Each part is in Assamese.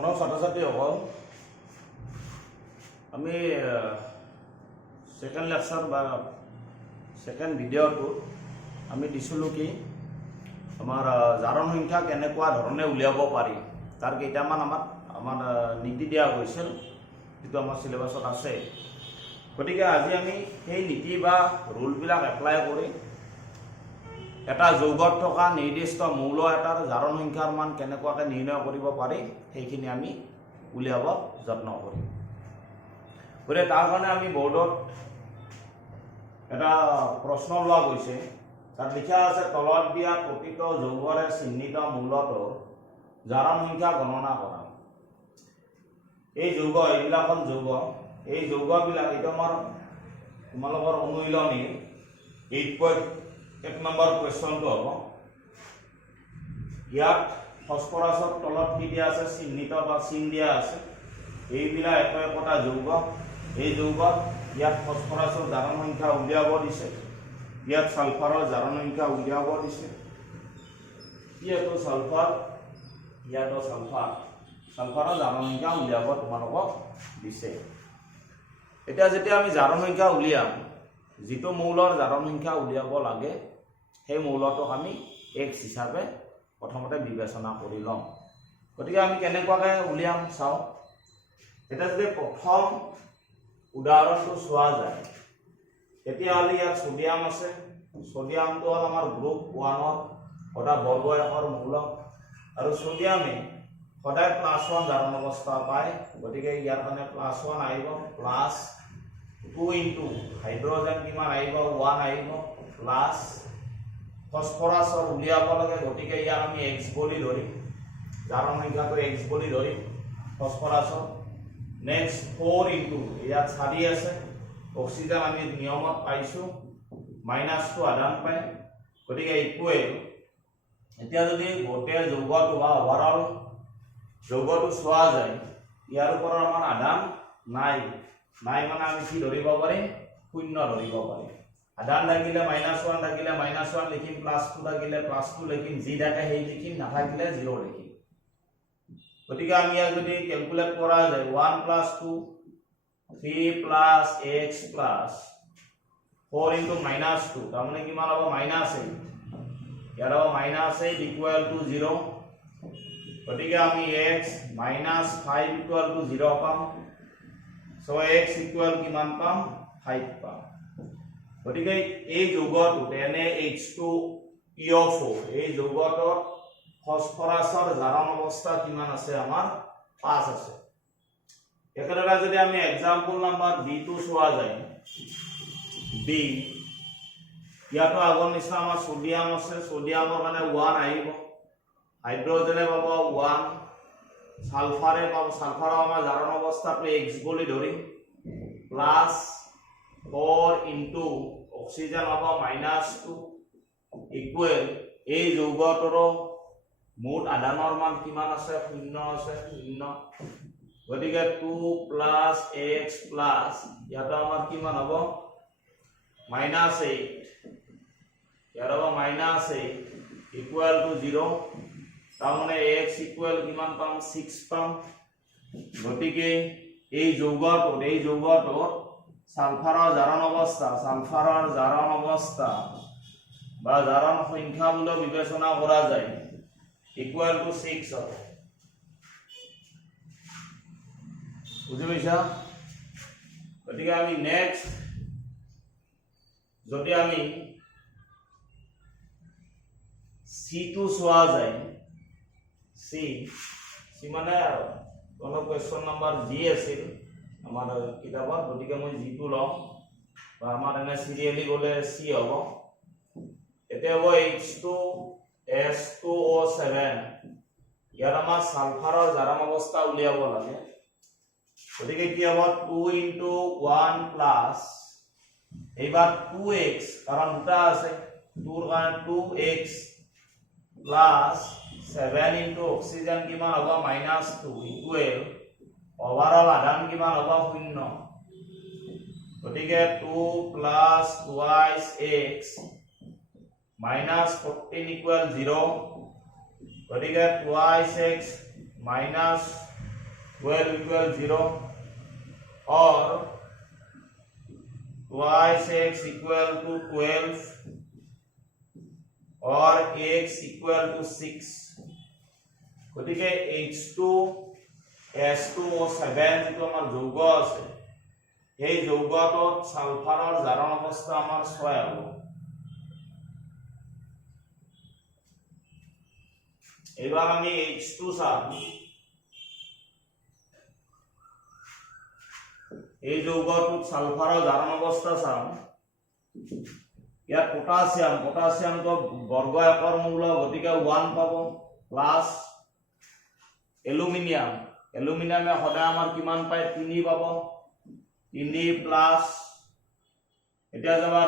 মনৰ ছাত্ৰ ছাত্ৰীসকল আমি সেকেন্ড লেকচাৰ বা সেকেন্ড ভিডিঅ'টো আমি দিছিলোঁ কি আমাৰ জাৰণ সংখ্যা কেনেকুৱা ধৰণে উলিয়াব পাৰি তাৰ কেইটামান আমাৰ নীতি দিয়া হৈছিল যিটো আমাৰ সিলেবাছত আছে। গতিকে আজি আমি সেই নীতি বা ৰুলবিলাক এপ্লাই কৰি এটা যৌগত থকা নিৰ্দিষ্ট মৌল এটাৰ জাৰণ সংখ্যাৰ মান কেনেকুৱাকৈ নিৰ্ণয় কৰিব পাৰি সেইখিনি আমি উলিয়াব যত্ন কৰিম। গতিকে তাৰ কাৰণে আমি বৰ্ডত এটা প্ৰশ্ন লোৱা গৈছে, তাত লিখা আছে তলত দিয়া প্ৰতিটো যৌগৰে চিহ্নিত মৌলটোৰ জাৰণ সংখ্যা গণনা কৰা। এই যৌগ এইবিলাক হ'ল যৌগ, এই যৌগবিলাক এইটো আমাৰ তোমালোকৰ অনুশীলনী 8.1 নম্বৰ কুৱেশ্যনটো হ'ব। ইয়াত ফসফৰাছৰ তলত কি দিয়া আছে চিহ্নিত বা চিন দিয়া আছে, এইবিলাক একোটা যৌগ। এই যৌগত ইয়াত ফসফৰাছৰ জাৰণ সংখ্যা উলিয়াব দিছে, ইয়াত সালফাৰৰ জাৰণ সংখ্যা উলিয়াব দিছে, ইয়াতো সালফাৰ ইয়াতো সালফাৰ, সালফাৰৰ জাৰণ সংখ্যা উলিয়াব তোমালোকক দিছে। এতিয়া যেতিয়া আমি জাৰণ সংখ্যা উলিয়াম, যিটো মৌলৰ জাৰণ সংখ্যা উলিয়াব লাগে সেই মৌলটোক আমি x হিচাপে প্ৰথমতে বিবেচনা কৰি লম। গতিকে আমি কেনেকুৱাকৈ উলিয়াম চাওঁ। এতিয়া যদি প্ৰথম উদাহৰণটো চোৱা যায় তেতিয়াহ'লে ইয়াত সোডিয়াম আছে, সোডিয়ামটো হ'ল আমাৰ গ্ৰুপ 1ত সদায় বৰ্গ একৰ মৌল, আৰু সোডিয়ামে সদায় +1 জাৰণ অৱস্থা পায়। গতিকে ইয়াৰ কাৰণে +1 আহিব, +2 ইনটু হাইড্ৰজেন কিমান আহিব 1 আহিব, প্লাছ ফসফৰাছৰ উলিয়াব লাগে। গতিকে ইয়াক আমি x বুলি ধৰিম, জাৰণ সংখ্যাটো x বুলি ধৰিম ফসফৰাছৰ। নেক্সট 4 ইনটু ইয়াত 4 আছে, অক্সিজেন আমি নিয়মত পাইছোঁ -2 আদান পায়। গতিকে ইকুৱেল, এতিয়া যদি গোটেই যৌগটো বা ওভাৰঅল যৌগটো চোৱা যায় ইয়াৰ ওপৰত আমাৰ আদান নাই মানে আমি কি ধৰিব পাৰিম, 0 ধৰিব পাৰিম। আদান থাকিলে -1 থাকিলে -1 লিখিম, +2 থাকিলে +2 লিখিম, যি থাকে সেই লিখিম, নাথাকিলে 0 লিখিম। গতিকে আমি ইয়াক যদি ক্যালকুলেট কৰা যায় 1 + 2 3 + x + 4 * -2 তাৰমানে কিমান হ'ব -8, ইয়াৰ হ'ব -8 ইকুৱেল টু 0। গতিকে আমি x - 5 ইকুৱেল টু 0 পাম, সো x ইকুৱেল কিমান পাম 5 পাম। গতিকে এই যৌগটো NaH2PO4 এই যৌগটোৰ ফসফৰাছৰ জাৰণ অৱস্থা কিমান আছে আমাৰ 5 আছে। একেদৰে যদি আমি এক্সাম্পল নাম্বাৰ B2 চোৱা যায়, B ইয়াতো আগৰ নিচিনা আমাৰ সোডিয়াম আছে, সোডিয়ামৰ কাৰণে 1 আহিব, হাইড্ৰজেনে পাব 1, সালফাৰে পাব, সালফাৰৰ আমাৰ জাৰণ অৱস্থাটো x বুলি ধৰিম, প্লাস 4 ইনটু অক্সিজেন হ'ব -2 ইকুৱেল এই যৌগটোৰ মুঠ আদানৰ মান কিমান আছে 0 আছে, 0। গতিকে 2 + x প্লাস ইয়াতো আমাৰ কিমান হ'ব -8, ইয়াৰ হ'ব -8 ইকুৱেল টু 0। তাৰমানে x ইকুৱেল কিমান পাম 6 পাম। গতিকে এই যৌগটোৰ সালফাৰৰ জাৰণ অৱস্থা বা জাৰণ সংখ্যা বুলি বিবেচনা কৰা যায় ইকুৱেল টু 6 হ'ব। বুজি পাইছা? গতিকে আমি নেক্সট যদি আমি C2 চোৱা যায়, C মানে অলপ কুৱেশ্যন নম্বৰ G আছিল আমাৰ কিতাপত, গতিকে মই G2 লম, বা আমাৰ এনে সিৰিয়েলি গ'লে C হ'ব। এতিয়া হ'ব H2S2O7, ইয়াত আমাৰ সালফাৰৰ জাৰণ অৱস্থা উলিয়াব লাগে। গতিকে কি হ'ব 2 ইনটু 1 প্লাস এইবাৰ 2x, কাৰণ দুটা আছে 2ৰ কাৰণে 2x প্লাস 7 ইনটু অক্সিজেন কিমান হ'ব -2 ইকুৱেল ওভাৰঅল আদান কিমান হ'ব 0। গতিকে 2 প্লাস টুৱাইস x -14 ইকুৱেল 0। গতিকে twice x 12 equal 0 or twice x equal to 12 or x equal to 6 গতিকে H2 S2O7 যেটো আমাৰ যৌগ আছে এই যৌগটোত সালফাৰৰ জাৰণ অৱস্থা আমাৰ 6 হ'ব এবাৰ আমি H2 চাম এই যৌগটোত সালফাৰৰ জাৰণ অৱস্থা চাম ইয়াত পটাছিয়াম তো বৰ্গ একৰ মূল গতিকে 1 পাব প্লাস এলুমিনিয়ামে সদায় আমাৰ কিমান পায় 3 পাব 3 প্লাস এটা যাবা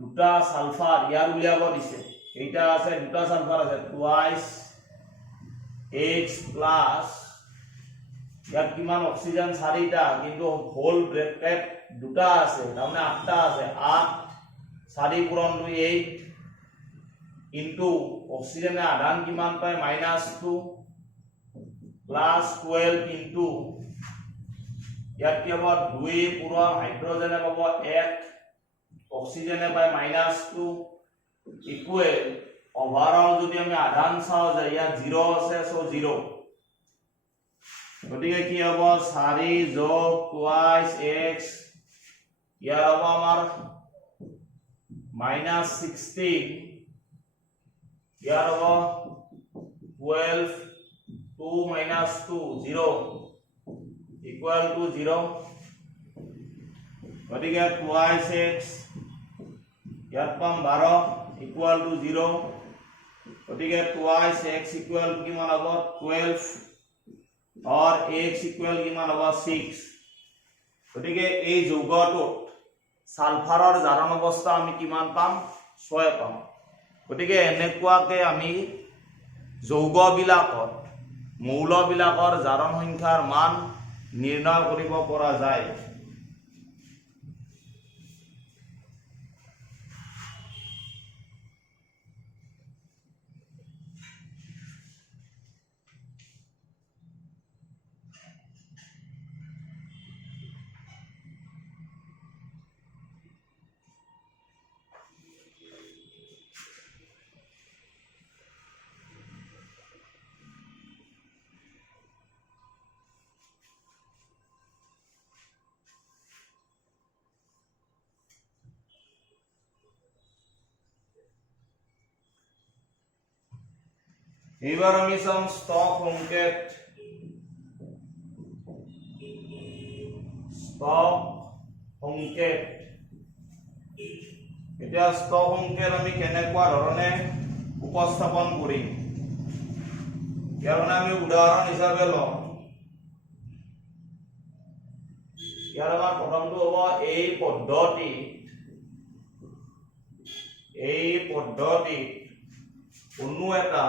দুটা সালফাৰ ইয়াৰ উলিয়াব দিছে এইটা আছে দুটা সালফাৰ আছে টুৱাইস H প্লাস ইয়াত কিমান অক্সিজেন 4টা কিন্তু হোল ব্ৰেকেট দুটা আছে তাৰমানে 8টা আছে 8 4 পূৰণ 2 8 ইনটু অক্সিজেনে আধান কিমান পায় -2 প্লাস 12 ইনটু ইয়াত কি হ'ব 2 পূৰণ হাইড্ৰোজেনে পাব 1 অক্সিজেনে পায় -2 ইকুৱেল ওভাৰঅল যদি আমি আধান চাও যে ইয়াত 0 আছে সো 0 গতিকে কি হ'ব 4 যোগ টুৱাইস x ইয়াৰ হ'ব আমাৰ -16 ইয়াৰ হ'ব 12 2 -2 0 equal to 0 গতিকে টুৱাইস x ইয়াত পাম 12 equal to 0 গতিকে টুৱাইস x equal কিমান হ'ব 12 और x equal কিমান হ'ব 6 গতিকে এই যৌগটোত সালফাৰৰ জাৰণ অৱস্থা আমি কিমান পাম 6 পাম গতিকে এনেকুৱাকে আমি যৌগবিলাকৰ মৌলবিলাকৰ জাৰণ সংখ্যাৰ মান নিৰ্ণয় কৰিব পৰা যায় এইবাৰ আমি চাম ষ্টক সংকেত এতিয়া ষ্টক সংকেত আমি কেনেকুৱা ধৰণে উপস্থাপন কৰিম ইয়াৰ কাৰণে আমি উদাহৰণ হিচাপে লম ইয়াৰ আমাৰ প্ৰথমটো হ'ব এই পদ্ধতি অণু এটা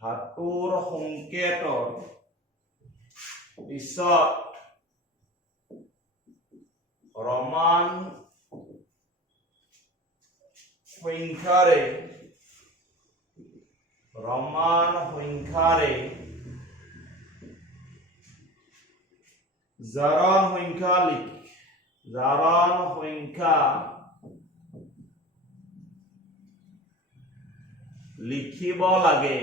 ধাতুৰ সংকেতৰ পিছত ৰমান সংখ্যাৰে জাৰণ সংখ্যা লিখিব লাগে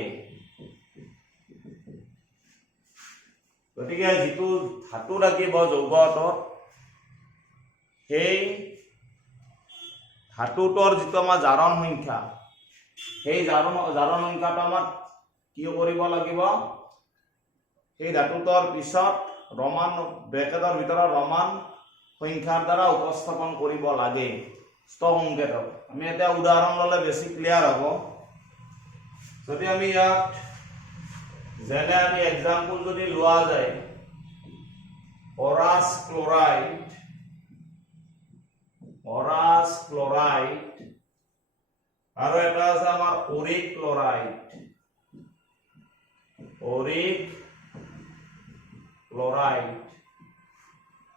গতিকে যেটো ধাতু থাকিব যৌগটোত সেই ধাতুটোৰ যেটো আমাৰ জাৰণ সংখ্যা সেই জাৰণ সংখ্যাটো আমাৰ কি কৰিব লাগিব সেই ধাতুটোৰ পিছত ৰমান ব্ৰেকেটৰ ভিতৰত ৰমান সংখ্যাৰ দ্বাৰা উপস্থাপন কৰিব লাগে ষ্টক সংকেতক আমি এটা উদাহৰণ ললে বেছি ক্লিয়াৰ হ'ব যদি আমি ইয়াত যেনে আমি एग्जांपल যদি লোৱা যায় পৰাছ ক্লোৰাইড আৰু এটা আছে আমাৰ অৰিক ক্লোৰাইড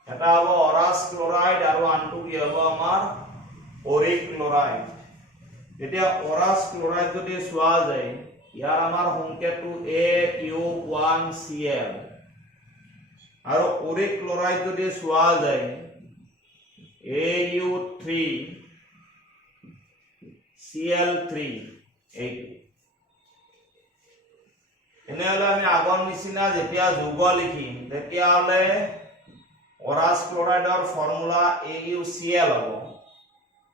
এটা হ'ব অৰাছ ক্লোৰাইড আৰু আনটো কি হ'ব আমাৰ অৰিক ক্লোৰাইড এতিয়া অৰাছ ক্লোৰাইড যদি চোৱা যায় ইয়াৰ আমাৰ সংকেতটো AU1Cl আৰু অৰিক ক্লোৰাইড যদি চোৱা যায় AU3Cl3 এইটো এনেহলে আমি আগৰ নিচিনা যেতিয়া যৌগ লিখিম তেতিয়াহলে অৰাছ ক্লোৰাইডৰ ফৰ্মুলা AuCl হ'ব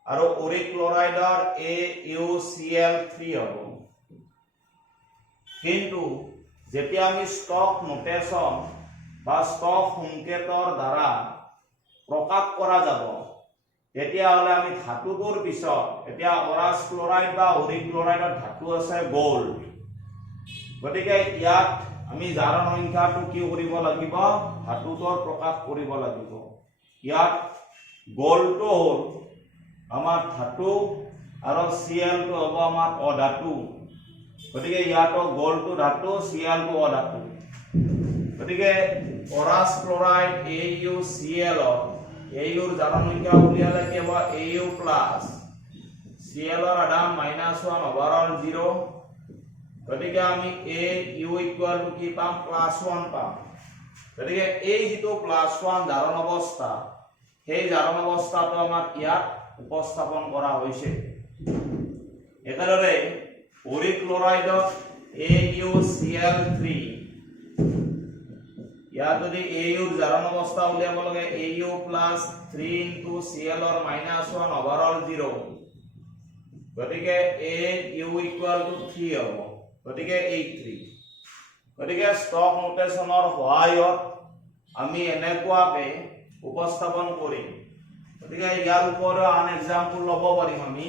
আৰু অৰিক ক্লোৰাইডৰ AuCl3 হ'ব কিন্তু যেতিয়া আমি ষ্টক নোটেশন বা ষ্টক সংকেতৰ দ্বাৰা প্ৰকাশ কৰা যাব তেতিয়াহলে আমি ধাতুটোৰ পিছত এতিয়া অৰাছ ক্লোৰাইড বা অৰিক ক্লোৰাইডৰ ধাতু আছে গোল্ড গতিকে ইয়াত আমি জাৰণ সংখ্যাটো কি কৰিব লাগিব ধাতুটোৰ প্ৰকাশ কৰিব লাগিব ইয়াত গোল্ডটো হ'ল আমাৰ ধাতু আৰু Cl টো হ'ব আমাৰ অধাতু গতিকে ইয়াতো গোল্ডটো ধাতু Cl টো অধাতু গতিকে অৰাছ ক্লোৰাইড AuCl AUৰ জাৰণ সংখ্যা উলিয়ালে কি হ'ব Au প্লাছ Cl ৰ আধান -1 ওভাৰঅল 0 গতিকে আমি AU ইকুয়াল টু কি পাম +1 পাম গতিকে এই যেটো +1 জাৰণ অৱস্থা সেই জাৰণ অৱস্থাটো আমাৰ ইয়াত উপস্থাপন কৰা হৈছে একেদৰে অৰিক ক্লোৰাইডত AuCl3 ইয়াত যদি AUৰ জাৰণ অৱস্থা উলিয়াব লাগে Au + 3 * Cl ৰ -1 ওভাৰঅল 0 গতিকে AU ইকুয়াল টু 3 হ'ব গতিকে 83 গতিকে ষ্টক নোটেশনৰ সহায়ত আমি এনেকুৱাকে উপস্থাপন কৰিম গতিকে ইয়াৰ ওপৰত আন এক্সাম্পল ল'ব পাৰিম আমি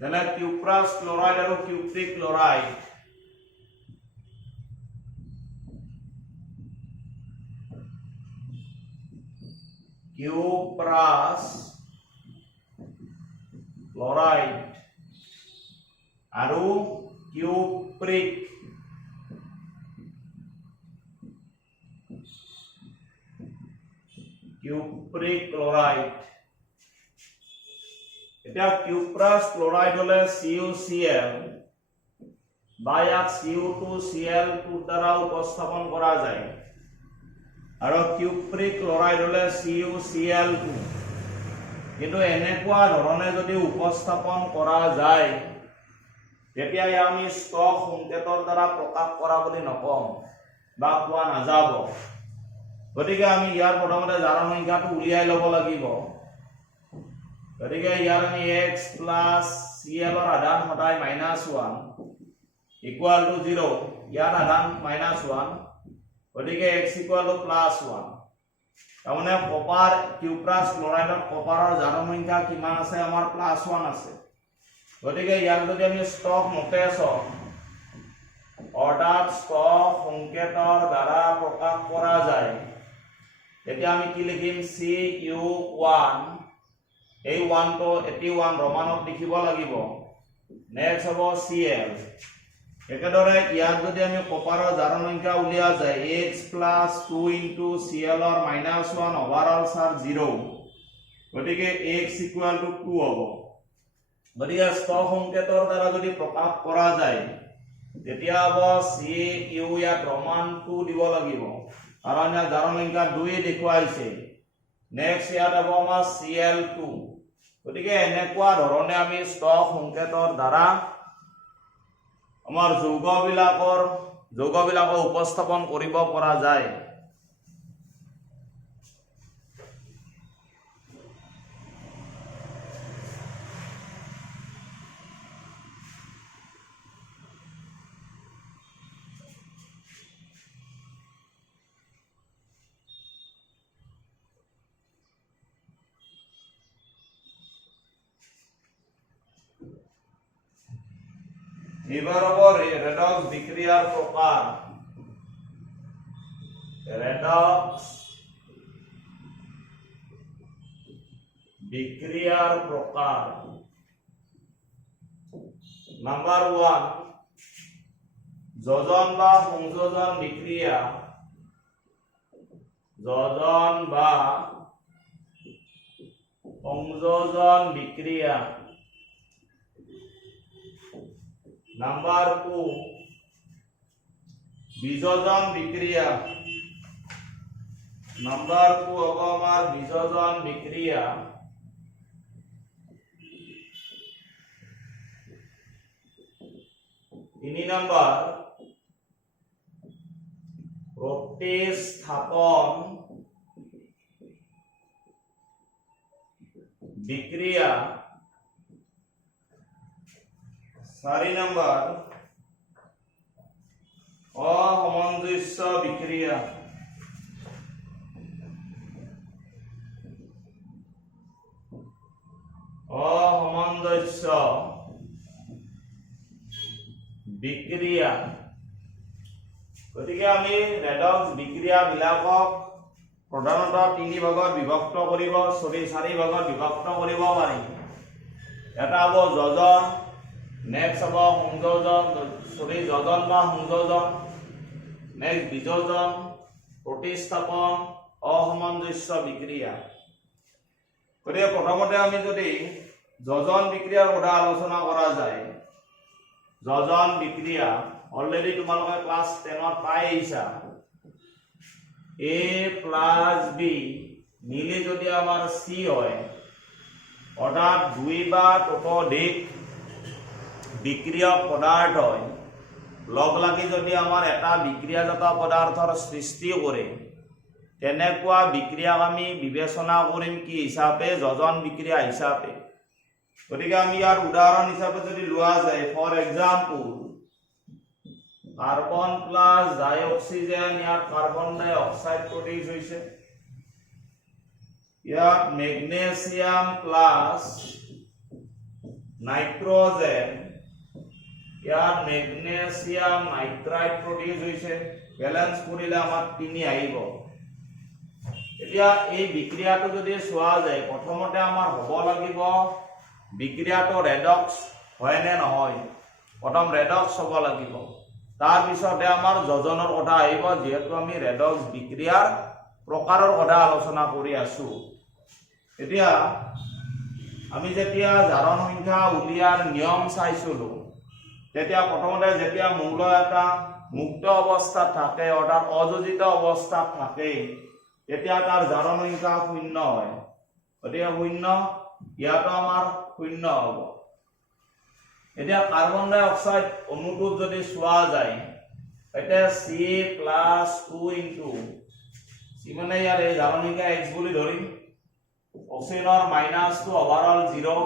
যেনে কিউপ্ৰাছ ক্লোৰাইড আৰু কিউপ্ৰিক ক্লোৰাইড কিউপ্ৰাছ ক্লোৰাইড আৰু কিউপ্ৰিক ক্লোৰাইড এটা কিউপ্ৰাছ ক্লোৰাইড হলে CuCl বা ইয়াক Cu2Cl2 দ্বাৰা উপস্থাপন কৰা যায় আৰু কিউপ্ৰিক ক্লোৰাইড হলে CuCl2 কিন্তু এনেকুৱা ধৰণে যদি উপস্থাপন কৰা যায় তেতিয়া আমি ষ্টক সংকেতৰ দ্বাৰা প্ৰকাশ কৰা বুলি নকম বা কোৱা নাযাব গতিকে আমি ইয়াৰ প্ৰথমতে জাৰণ সংখ্যাটো উলিয়াই ল'ব লাগিব গতিকে ইয়াৰ আমি x + Cl ৰ আধান সদায় -1 ইকুয়াল টু 0 ইয়াৰ আধান -1 গতিকে x ইকুয়াল টু +1 তাৰমানে কপাৰ কিউপ্ৰাছ ক্লোৰাইডৰ কপাৰৰ জাৰণ সংখ্যা কিমান আছে আমাৰ +1 আছে গতিকে ইয়াক যদি আমি ষ্টক নোটেশন অৰ্থাৎ ষ্টক সংকেতৰ দ্বাৰা প্ৰকাশ কৰা যায় তেতিয়া আমি কি লিখিম Cu1 এই 1 তো 81 ৰমানত লিখিব লাগিব নেক্সট হ'ব Cl একেদৰে ইয়াত যদি আমি কপাৰৰ জাৰণ সংখ্যা উলিয়া যায় x + 2 * Cl ৰ -1 ওভাৰঅল 0 গতিকে x ইকুয়াল টু 2 হ'ব গতিকে ষ্টক সংকেতৰ দ্বাৰা যদি প্ৰকাশ কৰা যায় তেতিয়া হ'ব Cu ইয়াত ৰমান 2 দিব লাগিব কাৰণ ইয়াত জাৰণ সংখ্যা 2 দেখুৱাইছে নেক্সট ইয়াত হ'ব আমাৰ Cl2 গতিকে এনেকুৱা ধৰণে আমি ষ্টক সংকেতৰ দ্বাৰা আমাৰ যৌগবিলাকৰ উপস্থাপন কৰিব পৰা যায় এবার হবো রেডক্স বিক্রিয়ার প্রকার রেডক্স বিক্রিয়ার প্রকার নাম্বার 1 যোজন বা সংযোজন বিক্রিয়া যোজন বা সংযোজন বিক্রিয়া নাম্বার 2 বিযোজন বিক্রিয়া নাম্বার 2 হব আমার বিযোজন বিক্রিয়া 3 নাম্বার প্রতিস্থাপন বিক্রিয়া 4 নাম্বার অসামঞ্জস্য বিক্রিয়া অসামঞ্জস্য বিক্রিয়া গতিকে আমি ৰেডক্স বিক্ৰিয়া বিলাকক প্ৰধানতঃ 3 ভাগত বিভক্ত কৰিব 4 ভাগত বিভক্ত কৰিব পাৰি এটা হ'ব যোজন নেক্সট হ'ব সংযোজন যোজন বা সংযোজন নেক্সট বিযোজন প্ৰতিস্থাপন অসামঞ্জস্য বিক্ৰিয়া গতিকে প্ৰথমতে আমি যদি যোজন বিক্ৰিয়াৰ কথা আলোচনা কৰা যায় যোজন বিক্রিয়া অলরেডি তোমালোকে ক্লাস 10 পাই আইছা a প্লাস b মিলে যদি আমার c হয় অর্থাৎ দুই বা ততোধিক বিক্রিয়ক পদার্থ হয় লগ লাগি যদি আমার এটা বিক্রিয়াজাত পদাৰ্থৰ সৃষ্টি কৰে তেনেকুৱা বিক্ৰিয়াক আমি বিবেচনা কৰিম কি হিচাপে যোজন বিক্ৰিয়া হিচাপে গতিকে আমি ইয়াৰ উদাহৰণ হিচাপে যদি লোৱা যায় for example carbon plus dioxygen ইয়াত কাৰ্বন ডাই অক্সাইড প্ৰডিউস হৈছে ইয়াত মেগনেসিয়াম প্লাস নাইট্ৰোজেন ইয়াত মেগনেসিয়াম নাইট্ৰাইট প্ৰডিউস হৈছে ব্যালেন্স কৰিলে আমাৰ 3 আহিব এতিয়া এই বিক্ৰিয়াটো যদি চোৱা যায় প্ৰথমতে আমাৰ হ'ব লাগিব বিক্ৰিয়াটো ৰেডক্স হয় নে নহয় প্ৰথম ৰেডক্স হ'ব লাগিব তাৰ পিছতে আমাৰ যোজনৰ কথা আহিব যেহেতু আমি ৰেডক্স বিক্ৰিয়াৰ প্ৰকাৰৰ কথা আলোচনা কৰি আছো এতিয়া আমি যেতিয়া জাৰণ সংখ্যা উলিয়াৰ নিয়ম চাইছিলো তেতিয়া প্ৰথমতে যেতিয়া মৌল এটা মুক্ত অৱস্থাত থাকে অৰ্থাৎ অযোজিত অৱস্থাত থাকে তেতিয়া তাৰ জাৰণ সংখ্যা 0 হয় গতিকে 0 ইয়াতো আমাৰ 0 হ'ব এতিয়া কাৰ্বন ডাই অক্সাইড অণুটোত যদি চোৱা যায় এটা C+2 ইনটু C মানে ইয়াৰ এই জাৰণ সংখ্যা x বুলি ধৰিম অক্সিজেনৰ -2 ওভাৰঅল 0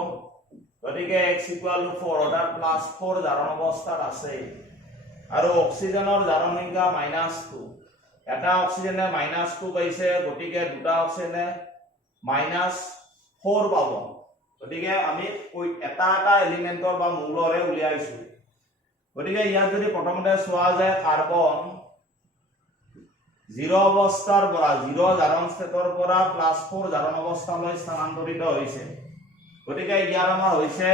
গতিকে x = 4 অৰ্থাৎ +4 জাৰণ অৱস্থাত আছে আৰু অক্সিজেনৰ জাৰণ সংখ্যা -2 এটা অক্সিজেনে -2 পাইছে গতিকে দুটা অক্সিজেনে -4 পাব গতিকে আমি এটা এলিমেন্টৰ বা মৌলৰে উলিয়াইছো গতিকে ইয়াত যদি প্ৰথমতে চোৱা যায় কাৰ্বন 0 অৱস্থাৰ পৰা 0 জাৰণ স্থিতৰ পৰা +4 জাৰণ অৱস্থালৈ স্থানান্তৰিত হৈছে গতিকে ইয়াৰ আমাৰ হৈছে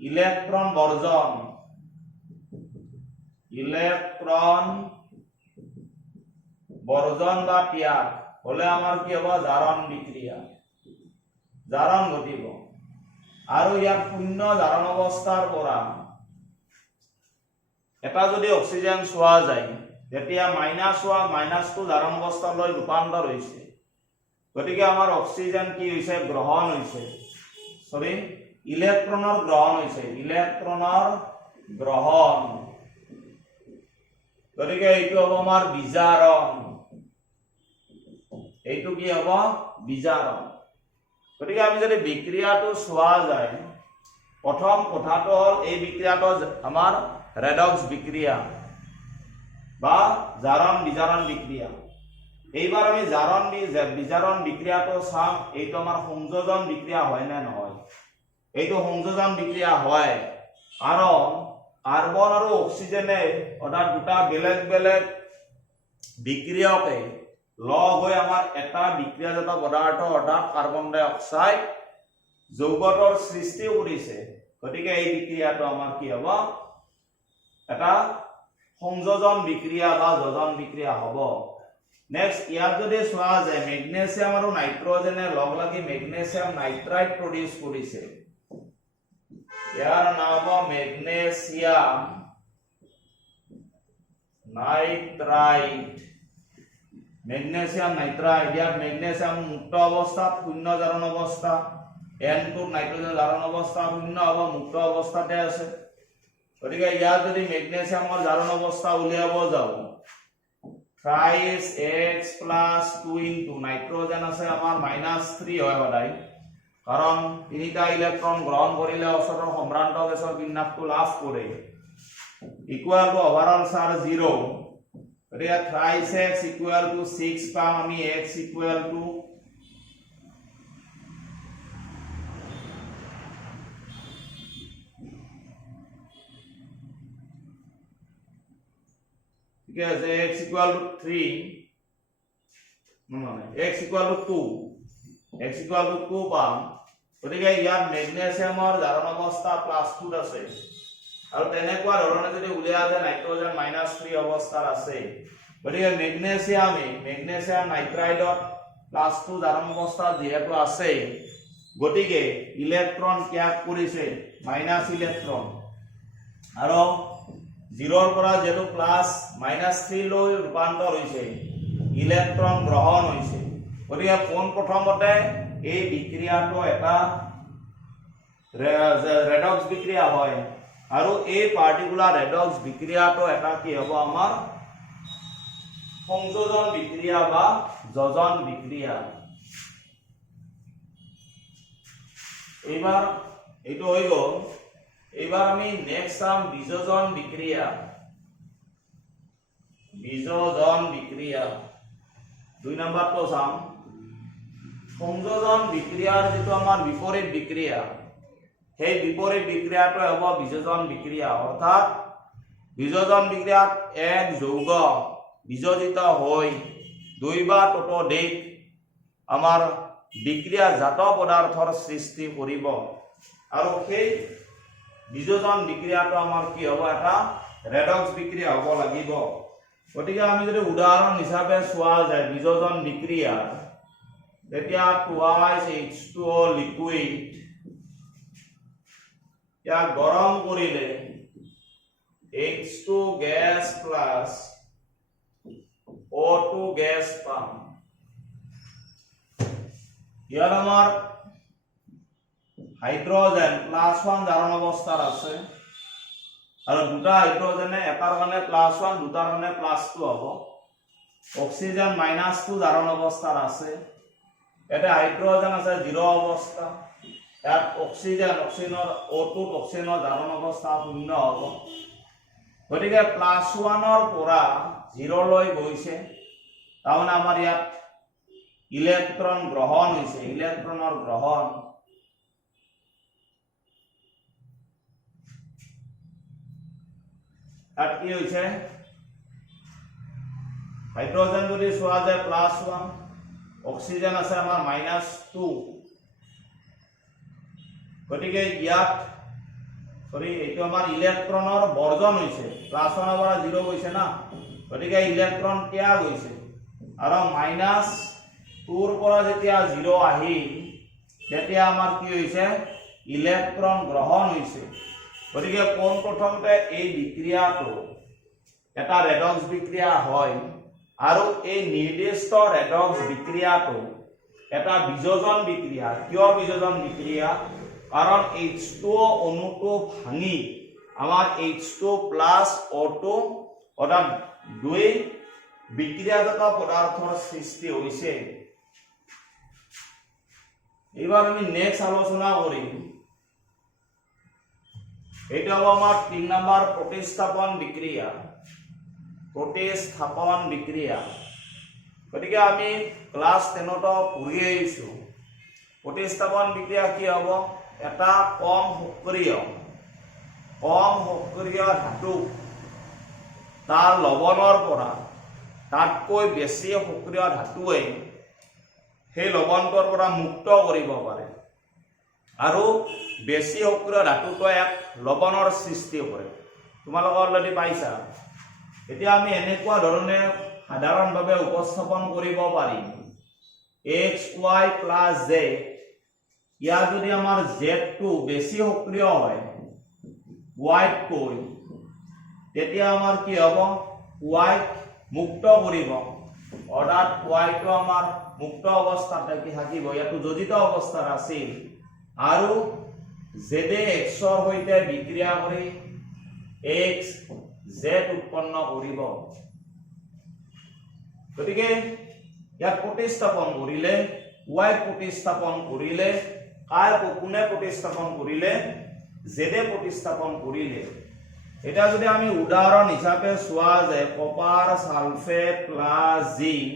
ইলেক্ট্ৰন বৰ্জন বা ত্যাগ হলে আমাৰ কি হ'ব জাৰণ বিক্ৰিয়া জাৰণ ঘটিব আৰু ইয়াত 0 জাৰণ অৱস্থাৰ পৰা এটা যদি অক্সিজেন চোৱা যায় তেতিয়া -2 জাৰণ অৱস্থালৈ ৰূপান্তৰ হৈছে গতিকে আমাৰ অক্সিজেন কি হৈছে গ্ৰহণ হৈছে সৰি ইলেক্ট্ৰনৰ গ্ৰহণ হৈছে ইলেক্ট্ৰনৰ গ্ৰহণ গতিকে এইটো হ'ব আমাৰ বিজাৰণ এইটো কি হ'ব বিজাৰণ গতিকে আমি যদি বিক্ৰিয়াটো চোৱা যায় প্ৰথম কথাটো হল এই বিক্ৰিয়াটো আমাৰ ৰেডক্স বিক্ৰিয়া বা জাৰণ বিজাৰণ বিক্ৰিয়া এইবাৰ আমি জাৰণ বিজাৰণ বিক্ৰিয়াটো চাম এইটো আমাৰ সংযোজন বিক্ৰিয়া হয় নে নহয় এইটো সংযোজন বিক্ৰিয়া হয় কাৰণ কাৰ্বন আৰু অক্সিজেনে অৰ্থাৎ দুটা বেলেগ বেলেগ বিক্ৰিয়কে লগ হৈ আমাৰ এটা বিক্ৰিয়াজাত পদাৰ্থ অৰ্থাৎ কাৰ্বন ডাই অক্সাইড যৌগটোৰ সৃষ্টি কৰিছে গতিকে এই বিক্ৰিয়াটো আমাৰ কি হ'ব এটা সংযোজন বিক্ৰিয়া বা যোজন বিক্ৰিয়া হ'ব নেক্সট ইয়াত যদি চোৱা যায় মেগনেছিয়াম আৰু নাইট্ৰজেনে লগ লাগি মেগনেছিয়াম নাইট্ৰাইট প্ৰডিউস কৰিছে ইয়াৰ নাম হ'ব মেগনেছিয়াম নাইট্ৰাইট মেগনেছিয়াম নাইট্ৰাইট ইয়াত মেগনেছিয়াম মুক্ত অৱস্থাত শূন্য জাৰণ অৱস্থা N2 নাইট্ৰজেন জাৰণ অৱস্থা শূন্য হ'ব মুক্ত অৱস্থাতে আছে গতিকে ইয়াত যদি মেগনেছিয়ামৰ জাৰণ অৱস্থা উলিয়াব যাও thrice x plus 2 into nitrogen আছে আমাৰ -3 হয় সদায় কাৰণ তিনিটা ইলেক্ট্ৰন গ্ৰহণ কৰিলে অচৰৰ সম্ভ্ৰান্ত গেছৰ বিন্যাসটো লাভ কৰে ইকুয়াল টু ওভাৰঅল চাৰ্জ 0 গতিকে thrice x equal to 6 পাম আমি x equal to because x equal to 3 no x equal to 2 x equal to 2 পাম গতিকে ইয়াত মেগনেছিয়ামৰ জাৰণ অৱস্থা +2 আছে আৰু তেনেকুৱা ধৰণে যদি উলিয়া যায় নাইট্ৰজেন -3 অৱস্থাত আছে গতিকে মেগনেছিয়াম নাইট্ৰাইডত +2 জাৰণ অৱস্থা যেহেতু আছে গতিকে ইলেক্ট্ৰন ত্যাগ কৰিছে মাইনাস ইলেক্ট্ৰন আৰু 0 পৰা যেটো +-3 লৈ ৰূপান্তৰ হৈছে ইলেক্ট্ৰন গ্ৰহণ হৈছে গতিকে কোন প্ৰথমতে এই বিক্ৰিয়াটো এটা ৰেডক্স বিক্ৰিয়া হয় আৰু এই পাৰ্টিকুলাৰ ৰেডক্স বিক্ৰিয়াটো এটা কি হ'ব আমাৰ সংযোজন বিক্রিয়া বা যোজন বিক্রিয়া এবার এটো হই গল এবার আমি নেক্সট সাম বিযোজন বিক্রিয়া দুই নাম্বার তো সাম সংযোজন বিক্রিয়ার যেটো আমার বিপরীত বিক্রিয়া সেই বিপরীত বিক্রিয়াটো হ'ব বিযোজন বিক্রিয়া অর্থাৎ বিযোজন বিক্রিয়াত এক যৌগ বিযোজিত হৈ দুই বা ততোধিক আমাৰ বিক্ৰিয়াজাত পদাৰ্থৰ সৃষ্টি কৰিব আৰু সেই বিযোজন বিক্ৰিয়াটো আমাৰ কি হ'ব এটা ৰেডক্স বিক্ৰিয়া হ'ব লাগিব গতিকে আমি যদি উদাহৰণ হিচাপে চোৱা যায় বিযোজন বিক্ৰিয়া তেতিয়া twice H2O লিকুইড या গৰম কৰিলে H2 gas plus O2 gas পাম ইয়াৰ আমাৰ হাইড্ৰোজেন +1 জাৰণ অৱস্থাত আছে আৰু দুটা হাইড্ৰোজেনে এটাৰ কাৰণে +1 দুটাৰ কাৰণে +2 হ'ব অক্সিজেন -2 জাৰণ অৱস্থাত আছে এটা হাইড্ৰোজেন আছে 0 অৱস্থা ইয়াত অক্সিজেনৰ O2 অক্সিজেনৰ জাৰণ অৱস্থা 0 হ'ব গতিকে +1ৰ পৰা 0 লৈ গৈছে তাৰমানে আমাৰ ইয়াত ইলেক্ট্ৰন গ্ৰহণ হৈছে ইলেক্ট্ৰনৰ গ্ৰহণ আর কি হইছে হাইড্রোজেন যদি সোয়া যায় +1 অক্সিজেন আছে আমার -2 গটিকে ইয়াত সরি এইটো আমার ইলেক্ট্ৰনৰ বৰ্জন হৈছে +1 ৰ পৰা 0 গৈছে না গটিকে ইলেক্ট্ৰন ত্যাগ হৈছে আৰু -2 ৰ পৰা যেতিয়া 0 আহি তেতিয়া আমাৰ কি হৈছে ইলেক্ট্ৰন গ্ৰহণ হৈছে গতিকে কোন প্ৰথমতে এই বিক্ৰিয়াটো এটা ৰেডক্স বিক্ৰিয়া হয় আৰু এই নিৰ্দিষ্ট ৰেডক্স বিক্ৰিয়াটো এটা বিযোজন বিক্ৰিয়া কিয় বিযোজন বিক্ৰিয়া কাৰণ H2O অণুটো ভাঙি আমাৰ H2 + O2 অৰ্থাৎ দুই বিক্ৰিয়াজাত পদাৰ্থৰ সৃষ্টি হৈছে এবাৰ আমি নেক্সট আলোচনা কৰিম এটা হলো আমার 3 নাম্বার প্রতিস্থাপন বিক্রিয়া গতিকে আমি ক্লাস 10 ত পঢ়ি আহিছো প্রতিস্থাপন বিক্রিয়া কি হ'ব এটা কম সক্রিয় ধাতু তার লবণৰ পৰা তাতকৈ বেছি সক্ৰিয় ধাতুৱে সেই লবণটোৰ পৰা মুক্ত কৰিব পাৰে আৰু বেছি সক্ৰিয় ধাতুটোৱে এক লৱণৰ সৃষ্টি কৰে তোমালোকে অলৰেডি পাইছা এতিয়া আমি এনেকুৱা ধৰণে সাধাৰণভাৱে উপস্থাপন কৰিব পাৰিম xy + z ইয়াৰ যদি আমাৰ z টো বেছি সক্ৰিয় হয় y তকৈ তেতিয়া আমাৰ কি হ'ব y মুক্ত কৰিব অৰ্থাৎ y টো আমাৰ মুক্ত অৱস্থাত থাকিব ইয়াতো যোজিত অৱস্থাত আছিল আৰু z x ৰ সৈতে বিক্ৰিয়া কৰি x z উৎপন্ন কৰিব গতিকে ইয়াক প্ৰতিস্থাপন কৰিলে y প্ৰতিস্থাপন কৰিলে কোনে প্ৰতিস্থাপন কৰিলে z প্ৰতিস্থাপন কৰিলে এটা যদি আমি উদাহৰণ হিচাপে চোৱা যায় কপাৰ সালফেট প্লাস জিংক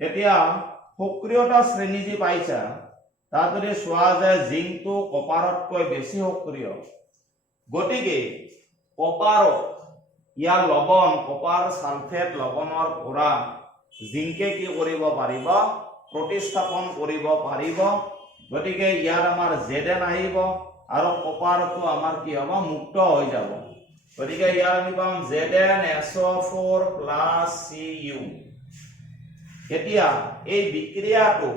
এতিয়া সক্ৰিয়তা শ্ৰেণী যি পাইছা তাত যদি চোৱা যায় জিংকটো কপাৰতকৈ বেছি সক্ৰিয় গতিকে কপাৰ ইয়াৰ লৱণ কপাৰ সালফেট লৱণৰ পৰা জিংকে কি কৰিব পাৰিব প্ৰতিস্থাপন কৰিব পাৰিব গতিকে ইয়াত আমাৰ জেডেন আহিব আৰু কপাৰটো আমাৰ কি হ'ব মুক্ত হৈ যাব গতিকে ইয়াৰ আমি পাম ZnSO4 + Cu এতিয়া এই বিক্ৰিয়াটো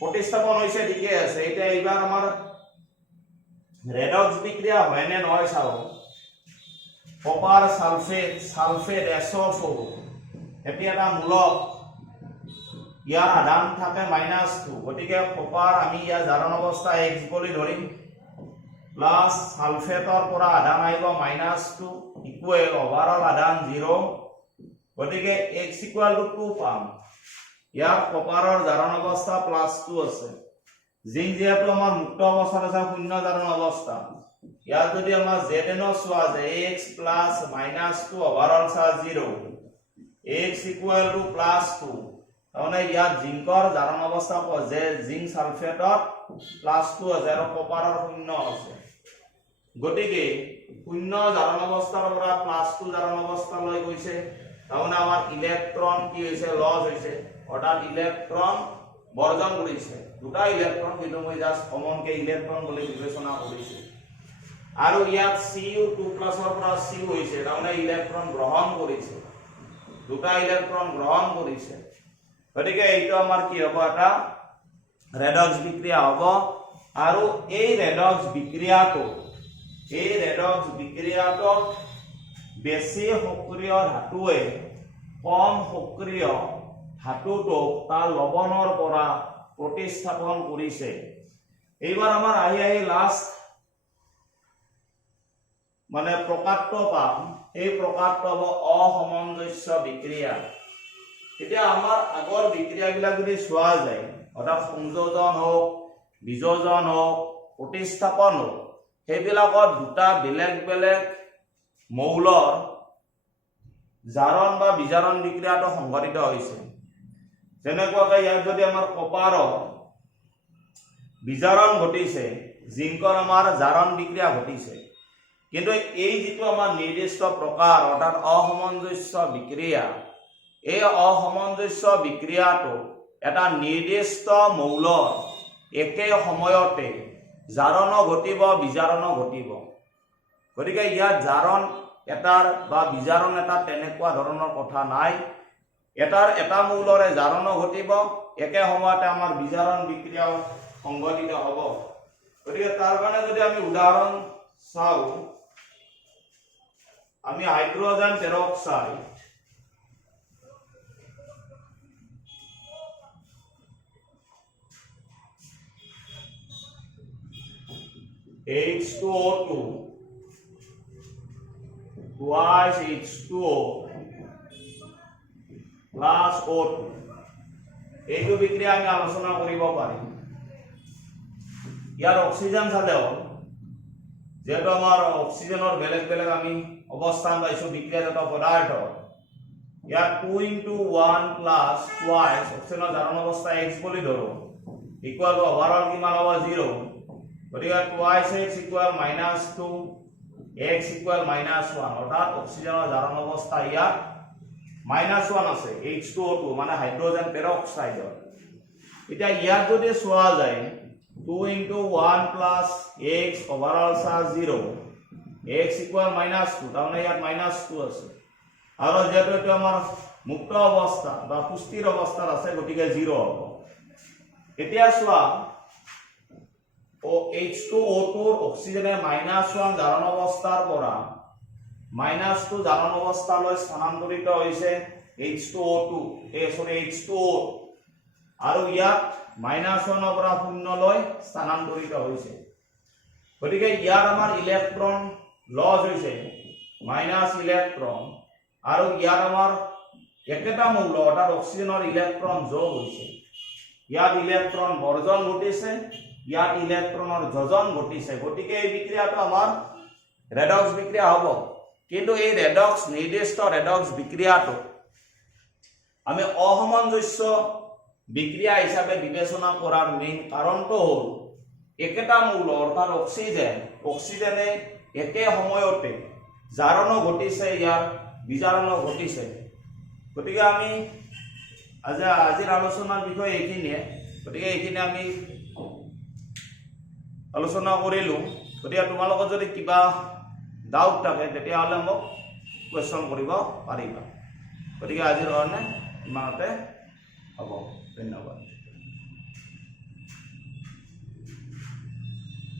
প্ৰতিস্থাপন হৈছে ঠিকে আছে এতিয়া এইবাৰ আমাৰ ৰেডক্স বিক্ৰিয়া হয় নে নহয় চাও কপাৰ সালফেট SO4 এতিয়া এটা মূলক ইয়াৰ আধান থাকে -2 গতিকে কপাৰ আমি ইয়াৰ জাৰণ অৱস্থা x বুলি ধৰিম প্লাস সালফেটৰ পৰা আধান আহিব -2 ইকুৱেল ওভাৰঅল আধান 0 গতিকে x = 2 পাম ইয়াৰ কপাৰৰ জাৰণ অৱস্থা +2 আছে জিংক যেহেতু আমাৰ মুক্ত অৱস্থাত আছে শূন্য জাৰণ অৱস্থা ইয়াৰ যদি আমাৰ Zn চোৱা যায় x + -2 ওভাৰঅল 0 x = +2 মানে ইয়াত জিংকৰ জাৰণ অৱস্থা যে জিংক সালফেটত +2 আছে আৰু কপাৰৰ 0 আছে গতিকে 0 জাৰণ অৱস্থাৰ পৰা +2 জাৰণ অৱস্থালৈ গৈছে তাৰমানে আমাৰ ইলেক্ট্ৰন কি হৈছে লস হৈছে অৰ্থাৎ ইলেক্ট্ৰন বৰ্জন কৰিছে দুটা ইলেক্ট্ৰন কিন্তু মই জাস্ট কমন কে ইলেক্ট্ৰন বুলি বিবেচনা কৰিছো আৰু ইয়াত Cu2+ ৰ পৰা C হৈছে তাৰমানে ইলেক্ট্ৰন গ্ৰহণ কৰিছে দুটা ইলেক্ট্ৰন গ্ৰহণ কৰিছে গতিকে এইটো আমাৰ কি হ'ব এটা ৰেডক্স বিক্ৰিয়া হ'ব আৰু এই ৰেডক্স বিক্ৰিয়াটো বেছি সক্ৰিয় ধাতুৱে কম সক্ৰিয় ধাতুটোক তাৰ লৱণৰ পৰা প্ৰতিস্থাপন কৰিছে এইবাৰ আমাৰ আহি লাষ্ট মানে প্ৰকাৰটো পাম এই প্ৰকাৰটো হ'ব অসামঞ্জস্য বিক্ৰিয়া এতিয়া আমাৰ আগৰ বিক্ৰিয়াবিলাক যদি চোৱা যায় অৰ্থাৎ সংযোজন হোক বিযোজন হোক প্ৰতিস্থাপন হোক সেইবিলাকত দুটা বেলেগ বেলেগ মৌলৰ জাৰণ বা বিজাৰণ বিক্ৰিয়াটো সংঘটিত হৈছে যেনেকুৱাকৈ ইয়াত যদি আমাৰ কপাৰৰ বিজাৰণ ঘটিছে জিংকৰ আমাৰ জাৰণ বিক্ৰিয়া ঘটিছে কিন্তু এই যিটো আমাৰ নিৰ্দিষ্ট প্ৰকাৰ অৰ্থাৎ অসামঞ্জস্য বিক্ৰিয়া এই অসামঞ্জস্য বিক্ৰিয়াটো এটা নিৰ্দিষ্ট মৌলৰ একে সময়তে জাৰণ ঘটিব বিজাৰণ ঘটিব গতিকে ইয়াত জাৰণ এটাৰ বা বিজাৰণ এটা তেনেকুৱা ধৰণৰ কথা নাই এটা মৌলৰে জাৰণ ঘটিব একে সময়তে আমাৰ বিজাৰণ বিক্ৰিয়াও সংঘটিত হ'ব গতিকে তাৰ কাৰণে যদি আমি উদাহৰণ চাও আমি hydrogen peroxide H2O2 twice H2O plus O2 এইটো বিক্ৰিয়া আমি আলোচনা কৰিব পাৰিম ইয়াৰ অক্সিজেন চালেও যেহেতু আমাৰ অক্সিজেনৰ বেলেগ বেলেগ আমি অৱস্থান পাইছো বিক্ৰিয়াজাত পদাৰ্থ ইয়াত 2 * 1 plus twice অক্সিজেনৰ জাৰণ অৱস্থা x বুলি ধৰো ইকুয়াল টু ওভাৰঅল কিমান হ'ব 0 গতিকে twice x equal -2 x equal -1 অৰ্থাৎ অক্সিজেনৰ জাৰণ অৱস্থা ইয়াত -1 আছে H2O2 মানে হাইড্ৰোজেন পেৰক্সাইডৰ এতিয়া ইয়াত যদি চোৱা যায় 2 into 1 plus x overall sir 0 x equal -2 তাৰমানে ইয়াত -2 আছে আৰু যেহেতু এটা আমাৰ মুক্ত অৱস্থা বা সুস্থিৰ অৱস্থাত আছে গতিকে 0 হ'ব এতিয়া চোৱা H2O2 অক্সিজেনে -1 জাৰণ অৱস্থাৰ পৰা -2 জাৰণ অৱস্থালৈ স্থানান্তৰিত হৈছে H2O2 H2O আৰু ইয়াত -1 ৰ পৰা 0 লৈ স্থানান্তৰিত হৈছে গতিকে ইয়াত আমাৰ ইলেক্ট্ৰন লছ হৈছে - ইলেক্ট্ৰন আৰু ইয়াত আমাৰ একেটা মৌল অৰ্থাৎ অক্সিজেনৰ ইলেক্ট্ৰন যোগ হৈছে ইয়াত ইলেক্ট্ৰন বৰ্জন ঘটিছে ইয়াত ইলেক্ট্ৰনৰ যোজন ঘটিছে গতিকে এই বিক্ৰিয়াটো আমাৰ ৰেডক্স বিক্ৰিয়া হ'ব কিন্তু এই ৰেডক্স নিৰ্দিষ্ট ৰেডক্স বিক্ৰিয়াটো আমি অসামঞ্জস্য বিক্রিয়া হিসাবে বিবেচনা করার মেইন কারণটো হল একেটা মৌল অর্থাৎ অক্সিজেনে একে সময়তে জারণ ঘটিছে ইয়ার বিজারণ ঘটিছে গতিকে আমি আজিৰ আলোচনাৰ বিষয় এইখিনিয়ে গতিকে এইখিনি আমি আলোচনা কৰিলো গতিকে তোমালোকৰ যদি কিবা ডাউট থাকে তেতিয়াহ'লে মোক কোৱেশ্চন কৰিব পাৰিবা গতিকে আজিৰ কাৰণে ইমানতে হ'ব ধন্যবাদ।